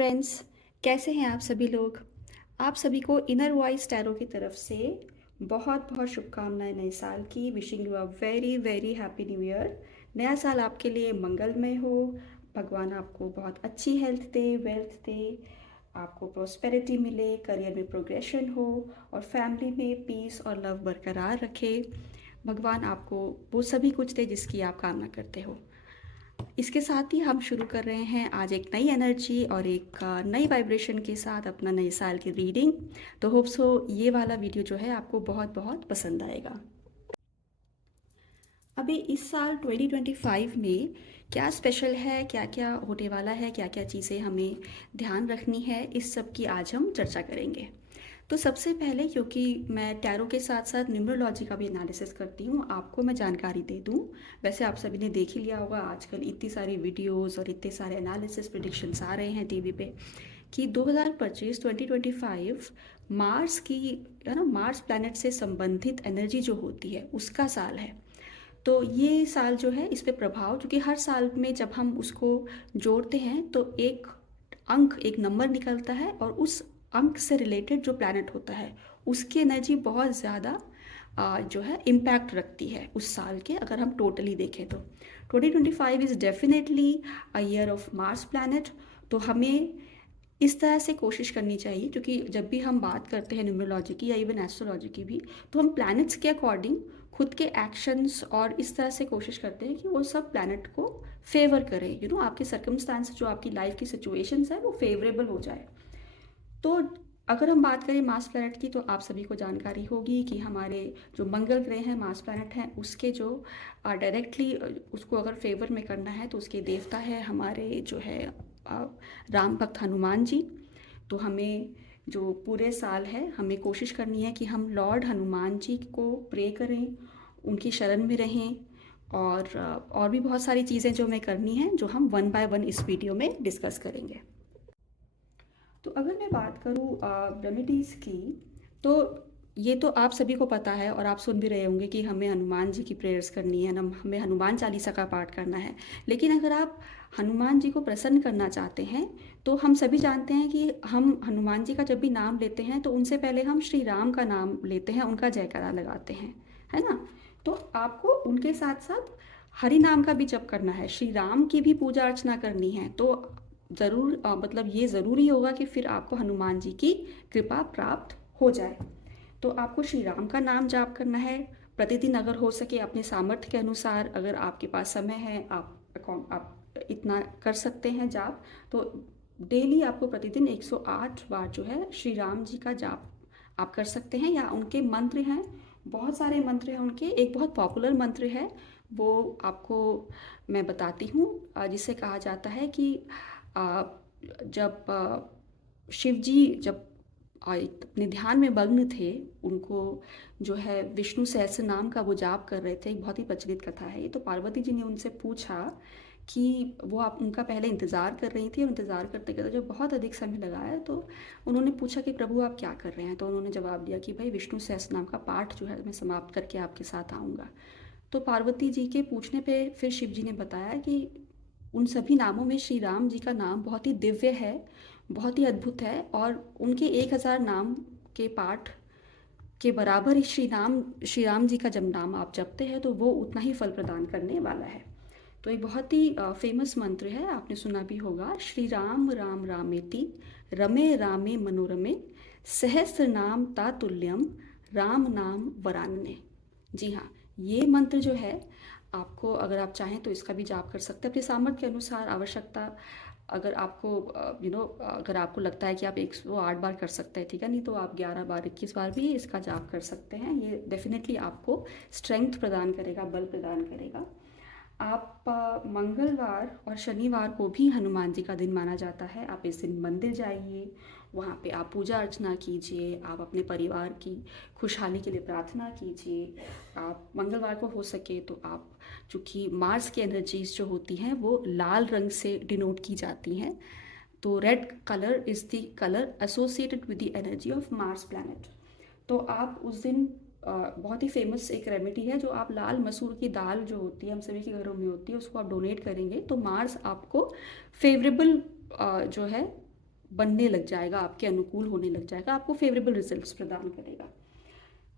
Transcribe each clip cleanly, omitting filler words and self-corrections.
Friends, कैसे हैं आप सभी लोग। आप सभी को इनर वॉइस टैरो की तरफ से बहुत बहुत शुभकामनाएं नए साल की। Wishing you a very very happy new year. नया साल आपके लिए मंगलमय हो। भगवान आपको बहुत अच्छी हेल्थ दे, वेल्थ दे, आपको प्रोस्पेरिटी मिले, करियर में प्रोग्रेशन हो और फैमिली में पीस और लव बरकरार रखे। भगवान आपको वो सभी कुछ दे जिसकी आप कामना करते हो। इसके साथ ही हम शुरू कर रहे हैं आज एक नई एनर्जी और एक नई वाइब्रेशन के साथ अपना नए साल की रीडिंग। तो होप सो ये वाला वीडियो जो है आपको बहुत बहुत पसंद आएगा। अभी इस साल 2025 में क्या स्पेशल है, क्या क्या होने वाला है, क्या क्या चीज़ें हमें ध्यान रखनी है, इस सब की आज हम चर्चा करेंगे। तो सबसे पहले, क्योंकि मैं टैरो के साथ साथ न्यूमरोलॉजी का भी एनालिसिस करती हूँ, आपको मैं जानकारी दे दूँ। वैसे आप सभी ने देख ही लिया होगा, आजकल इतनी सारी वीडियोस और इतने सारे एनालिसिस प्रेडिक्शंस आ रहे हैं टीवी पे कि 2025 मार्स की, है ना, मार्स प्लैनेट से संबंधित एनर्जी जो होती है उसका साल है। तो ये साल जो है इस पे प्रभाव, क्योंकि हर साल में जब हम उसको जोड़ते हैं तो एक अंक, एक नंबर निकलता है और उस अंक से रिलेटेड जो प्लैनेट होता है उसकी एनर्जी बहुत ज़्यादा जो है इम्पैक्ट रखती है उस साल के। अगर हम टोटली देखें तो 2025 is definitely a year of Mars planet. तो हमें इस तरह से कोशिश करनी चाहिए, क्योंकि जब भी हम बात करते हैं न्यूमरोलॉजी की या इवन एस्ट्रोलॉजी की भी, तो हम प्लैनेट्स के अकॉर्डिंग खुद के एक्शंस और इस तरह से कोशिश करते हैं कि वो सब प्लैनेट को फेवर करें। आपके सर्कमस्टांस, जो आपकी लाइफ की सिचुएशंस है वो फेवरेबल हो जाए। तो अगर हम बात करें मार्स प्लैनेट की, तो आप सभी को जानकारी होगी कि हमारे जो मंगल ग्रह हैं, मार्स प्लैनेट हैं, उसके जो डायरेक्टली उसको अगर फेवर में करना है तो उसके देवता है हमारे जो है राम भक्त हनुमान जी। तो हमें जो पूरे साल है हमें कोशिश करनी है कि हम लॉर्ड हनुमान जी को प्रे करें, उनकी शरण में रहें। और भी बहुत सारी चीज़ें जो हमें करनी है, जो हम वन बाय वन इस वीडियो में डिस्कस करेंगे। तो अगर मैं बात करूँ रेमेडीज़ की, तो ये तो आप सभी को पता है और आप सुन भी रहे होंगे कि हमें हनुमान जी की प्रेयर्स करनी है ना, हमें हनुमान चालीसा का पाठ करना है। लेकिन अगर आप हनुमान जी को प्रसन्न करना चाहते हैं तो हम सभी जानते हैं कि हम हनुमान जी का जब भी नाम लेते हैं तो उनसे पहले हम श्री राम का नाम लेते हैं, उनका जयकारा लगाते हैं, है ना। तो आपको उनके साथ साथ हरि नाम का भी जप करना है, श्री राम की भी पूजा अर्चना करनी है। तो ज़रूर मतलब ये ज़रूरी होगा कि फिर आपको हनुमान जी की कृपा प्राप्त हो जाए। तो आपको श्री राम का नाम जाप करना है प्रतिदिन, अगर हो सके अपने सामर्थ्य के अनुसार। अगर आपके पास समय है, आप इतना कर सकते हैं जाप, तो डेली आपको प्रतिदिन 108 बार जो है श्री राम जी का जाप आप कर सकते हैं। या उनके मंत्र हैं, बहुत सारे मंत्र हैं उनके। एक बहुत पॉपुलर मंत्र है, वो आपको मैं बताती हूँ, जिसे कहा जाता है कि आ, जब शिव जी जब अपने ध्यान में मग्न थे, उनको जो है विष्णु सहस्त्र नाम का वो जाप कर रहे थे। एक बहुत ही प्रचलित कथा है ये। तो पार्वती जी ने उनसे पूछा कि वो आप उनका पहले इंतज़ार कर रही थी और इंतज़ार करते करते जब बहुत अधिक समय लगा है तो उन्होंने पूछा कि प्रभु आप क्या कर रहे हैं। तो उन्होंने जवाब दिया कि भाई विष्णु सहस्त्र नाम का पाठ जो है मैं समाप्त करके आपके साथ आऊँगा। तो पार्वती जी के पूछने पे फिर शिव जी ने बताया कि उन सभी नामों में श्री राम जी का नाम बहुत ही दिव्य है, बहुत ही अद्भुत है, और उनके 1000 नाम के पाठ के बराबर ही श्री राम जी का जब नाम आप जपते हैं तो वो उतना ही फल प्रदान करने वाला है। तो एक बहुत ही फेमस मंत्र है, आपने सुना भी होगा, श्री राम राम रामेति रमे रामे मनोरमे सहस्र नाम तातुल्यम राम नाम वरानने। जी हाँ, ये मंत्र जो है आपको, अगर आप चाहें तो इसका भी जाप कर सकते हैं अपने सामर्थ्य के अनुसार। आवश्यकता अगर आपको अगर आपको लगता है कि आप 108 बार कर सकते हैं, ठीक है, नहीं तो आप 11 बार 21 बार भी इसका जाप कर सकते हैं। ये डेफिनेटली आपको स्ट्रेंथ प्रदान करेगा, बल प्रदान करेगा। आप मंगलवार और शनिवार को भी हनुमान जी का दिन माना जाता है। आप इस दिन मंदिर जाइए, वहाँ पे आप पूजा अर्चना कीजिए, आप अपने परिवार की खुशहाली के लिए प्रार्थना कीजिए। आप मंगलवार को हो सके तो आप, चूँकि मार्स की एनर्जीज जो होती हैं वो लाल रंग से डिनोट की जाती हैं, तो red colour is the colour associated with the energy of Mars planet. तो आप उस दिन बहुत ही फेमस एक रेमेडी है, जो आप लाल मसूर की दाल जो होती है हम सभी के घरों में होती है, उसको आप डोनेट करेंगे तो मार्स आपको फेवरेबल जो है बनने लग जाएगा, आपके अनुकूल होने लग जाएगा, आपको फेवरेबल रिजल्ट्स प्रदान करेगा।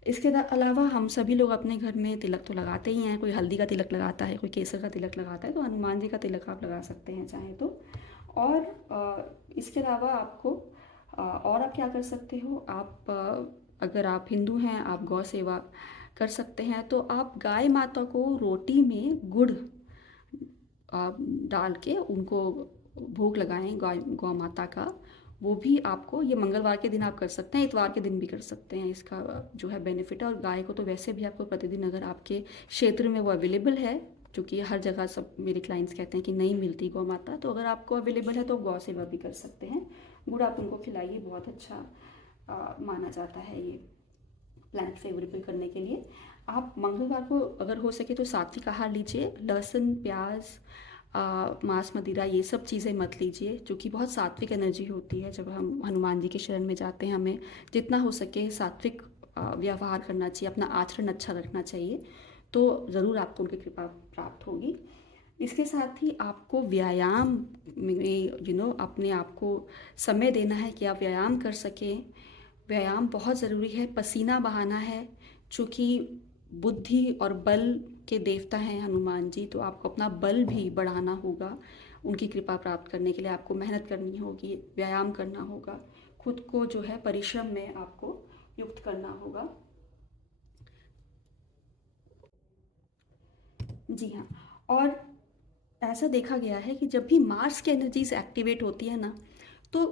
इसके अलावा हम सभी लोग अपने घर में तिलक तो लगाते ही हैं। कोई हल्दी का तिलक लगाता है, कोई केसर का तिलक लगाता है, तो हनुमान जी का तिलक आप लगा सकते हैं चाहें तो। और इसके अलावा आपको और आप क्या कर सकते हो, आप अगर आप हिंदू हैं, आप गौ सेवा कर सकते हैं। तो आप गाय माता को रोटी में गुड़ डाल के उनको भोग लगाएं गौ माता का। वो भी आपको, ये मंगलवार के दिन आप कर सकते हैं, इतवार के दिन भी कर सकते हैं। इसका जो है बेनिफिट है। और गाय को तो वैसे भी आपको प्रतिदिन, अगर आपके क्षेत्र में वो अवेलेबल है, क्योंकि हर जगह सब मेरे क्लाइंट्स कहते हैं कि नहीं मिलती गौ माता, तो अगर आपको अवेलेबल है तो गौ सेवा भी कर सकते हैं। गुड़ आप उनको खिलाइए, बहुत अच्छा माना जाता है ये प्लांट फेवरेबल करने के लिए। आप मंगलवार को अगर हो सके तो सात्विक आहार लीजिए, लहसुन, प्याज, मांस, मदिरा, ये सब चीज़ें मत लीजिए, जो कि बहुत सात्विक एनर्जी होती है। जब हम हनुमान जी के शरण में जाते हैं, हमें जितना हो सके सात्विक व्यवहार करना चाहिए, अपना आचरण अच्छा रखना चाहिए, तो ज़रूर आपको उनकी कृपा प्राप्त होगी। इसके साथ ही आपको व्यायाम में अपने आप को समय देना है कि आप व्यायाम कर सकें। व्यायाम बहुत ज़रूरी है, पसीना बहाना है। चूँकि बुद्धि और बल के देवता हैं हनुमान जी, तो आपको अपना बल भी बढ़ाना होगा। उनकी कृपा प्राप्त करने के लिए आपको मेहनत करनी होगी, व्यायाम करना होगा, खुद को जो है परिश्रम में आपको युक्त करना होगा। जी हाँ। और ऐसा देखा गया है कि जब भी मार्स की एनर्जीज एक्टिवेट होती है ना, तो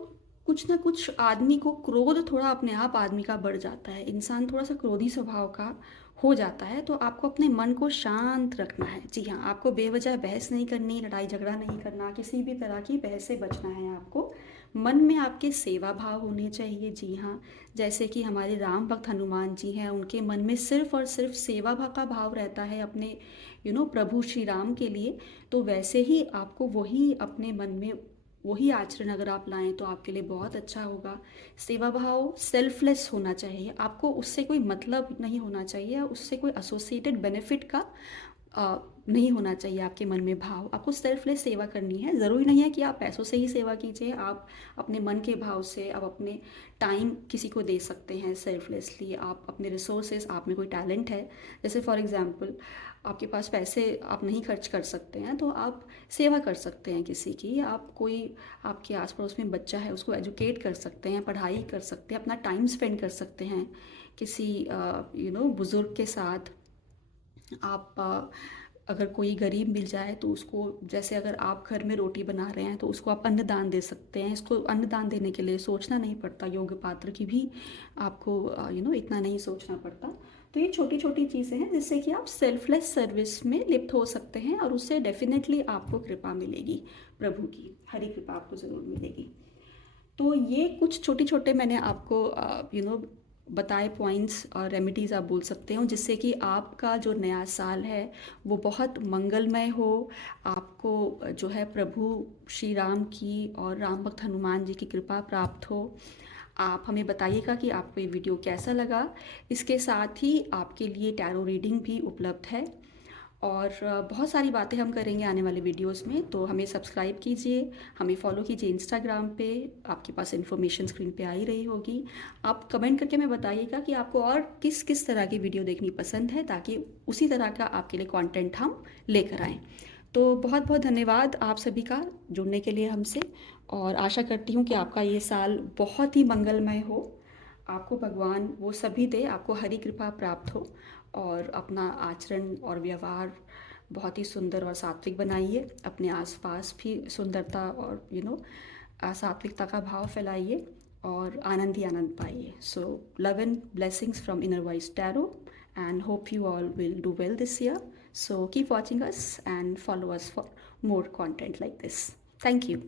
कुछ ना कुछ आदमी को क्रोध थोड़ा अपने आप आदमी का बढ़ जाता है। इंसान थोड़ा सा क्रोधी स्वभाव का हो जाता है। तो आपको अपने मन को शांत रखना है। जी हाँ, आपको बेवजह बहस नहीं करनी, लड़ाई झगड़ा नहीं करना, किसी भी तरह की बहस से बचना है आपको। मन में आपके सेवा भाव होने चाहिए। जी हाँ, जैसे कि हमारे राम भक्त हनुमान जी हैं, उनके मन में सिर्फ और सिर्फ सेवा भाव का भाव रहता है अपने प्रभु श्री राम के लिए। तो वैसे ही आपको वही अपने मन में वही आचरण अगर आप लाएं तो आपके लिए बहुत अच्छा होगा। सेवा भाव सेल्फलेस होना चाहिए, आपको उससे कोई मतलब नहीं होना चाहिए, उससे कोई एसोसिएटेड बेनिफिट का नहीं होना चाहिए आपके मन में भाव। आपको सेल्फलेस सेवा करनी है। ज़रूरी नहीं है कि आप पैसों से ही सेवा कीजिए, आप अपने मन के भाव से, आप अपने टाइम किसी को दे सकते हैं सेल्फलेसली। आप अपने रिसोर्सेज, आप में कोई टैलेंट है, जैसे फॉर एग्जांपल आपके पास पैसे आप नहीं खर्च कर सकते हैं, तो आप सेवा कर सकते हैं किसी की। आप कोई आपके आस पड़ोस में बच्चा है, उसको एजुकेट कर सकते हैं, पढ़ाई कर सकते हैं, अपना टाइम स्पेंड कर सकते हैं किसी बुज़ुर्ग के साथ। आप अगर कोई गरीब मिल जाए तो उसको, जैसे अगर आप घर में रोटी बना रहे हैं तो उसको आप अन्नदान दे सकते हैं। इसको अन्नदान देने के लिए सोचना नहीं पड़ता, योग्य पात्र की भी आपको इतना नहीं सोचना पड़ता। तो ये छोटी छोटी चीज़ें हैं जिससे कि आप सेल्फलेस सर्विस में लिप्त हो सकते हैं, और उससे डेफिनेटली आपको कृपा मिलेगी, प्रभु की हरी कृपा आपको ज़रूर मिलेगी। तो ये कुछ छोटे छोटे मैंने आपको बताए पॉइंट्स और रेमेडीज़ आप बोल सकते हो, जिससे कि आपका जो नया साल है वो बहुत मंगलमय हो। आपको जो है प्रभु श्री राम की और राम भक्त हनुमान जी की कृपा प्राप्त हो। आप हमें बताइएगा कि आपको ये वीडियो कैसा लगा। इसके साथ ही आपके लिए टैरो रीडिंग भी उपलब्ध है, और बहुत सारी बातें हम करेंगे आने वाले वीडियोस में। तो हमें सब्सक्राइब कीजिए, हमें फॉलो कीजिए इंस्टाग्राम पे, आपके पास इन्फॉर्मेशन स्क्रीन पे आ ही रही होगी। आप कमेंट करके हमें बताइएगा कि आपको और किस किस तरह की वीडियो देखनी पसंद है, ताकि उसी तरह का आपके लिए कंटेंट हम लेकर आएँ। तो बहुत बहुत धन्यवाद आप सभी का जुड़ने के लिए हमसे, और आशा करती हूँ कि आपका ये साल बहुत ही मंगलमय हो। आपको भगवान वो सभी दे, आपको हरी कृपा प्राप्त हो, और अपना आचरण और व्यवहार बहुत ही सुंदर और सात्विक बनाइए। अपने आसपास भी सुंदरता और सात्विकता का भाव फैलाइए, और आनंद ही आनंद पाइए। So love and blessings from inner voice tarot, and hope you all will do well this year. So keep watching us and follow us for more content like this. Thank you.